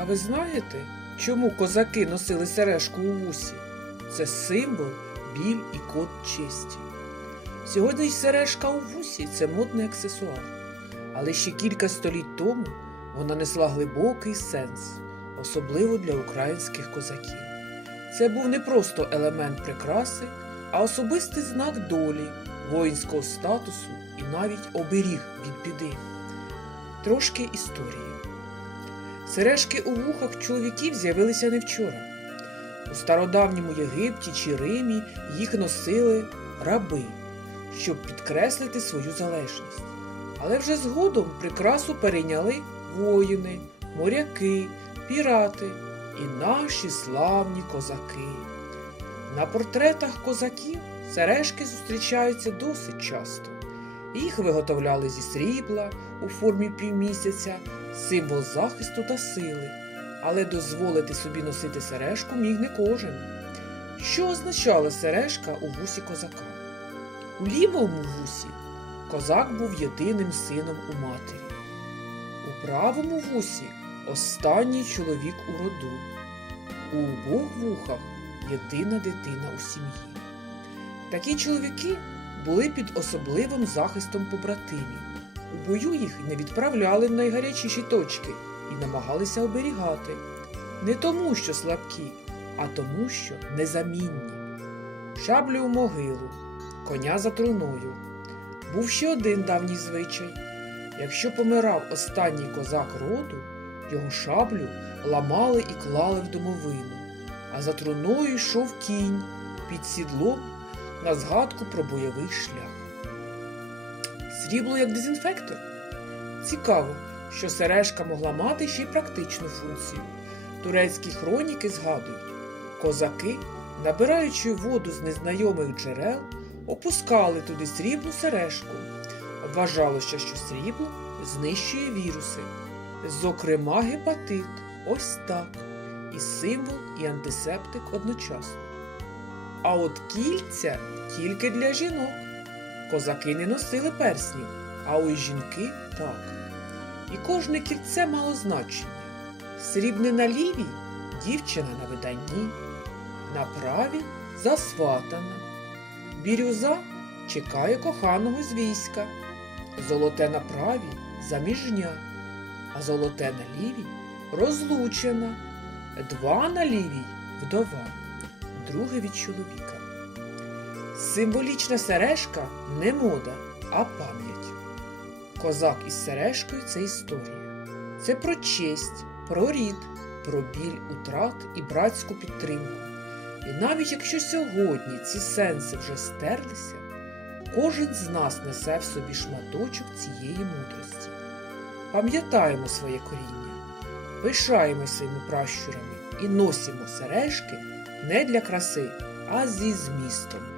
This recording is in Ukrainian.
А ви знаєте, чому козаки носили сережку у вусі? Це символ, біль і код честі. Сьогодні сережка у вусі це модний аксесуар. Але ще кілька століть тому вона несла глибокий сенс, особливо для українських козаків. Це був не просто елемент прикраси, а особистий знак долі, воїнського статусу і навіть оберіг від біди. Трошки історії. Сережки у вухах чоловіків з'явилися не вчора. У стародавньому Єгипті чи Римі їх носили раби, щоб підкреслити свою залежність. Але вже згодом прикрасу перейняли воїни, моряки, пірати і наші славні козаки. На портретах козаків сережки зустрічаються досить часто. Їх виготовляли зі срібла у формі півмісяця, символ захисту та сили. Але дозволити собі носити сережку міг не кожен. Що означала сережка у вусі козака? У лівому вусі козак був єдиним сином у матері. У правому вусі останній чоловік у роду. У обох вухах єдина дитина у сім'ї. Такі чоловіки були під особливим захистом побратимів. У бою їх не відправляли в найгарячіші точки і намагалися оберігати. Не тому, що слабкі, а тому, що незамінні. Шаблю у могилу, коня за труною. Був ще один давній звичай. Якщо помирав останній козак роду, його шаблю ламали і клали в домовину, а за труною йшов кінь під сідлом на згадку про бойовий шлях. Срібло як дезінфектор. Цікаво, що сережка могла мати ще й практичну функцію. Турецькі хроніки згадують, козаки, набираючи воду з незнайомих джерел, опускали туди срібну сережку. Вважалося, що срібло знищує віруси, зокрема гепатит, ось так, і символ, і антисептик одночасно. А от кільця тільки для жінок. Козаки не носили перснів, а ось жінки так. І кожне кільце мало значення. Срібне на лівій дівчина на виданні, на правій засватана. Бірюза чекає коханого з війська, золоте на правій заміжня, а золоте на лівій розлучена, два на лівій вдова, друге від чоловіка. Символічна сережка не мода, а пам'ять. Козак із сережкою це історія. Це про честь, про рід, про біль утрат і братську підтримку. І навіть якщо сьогодні ці сенси вже стерлися, кожен з нас несе в собі шматочок цієї мудрості. Пам'ятаємо своє коріння, пишаємось своїми пращурами і носимо сережки не для краси, а зі змістом.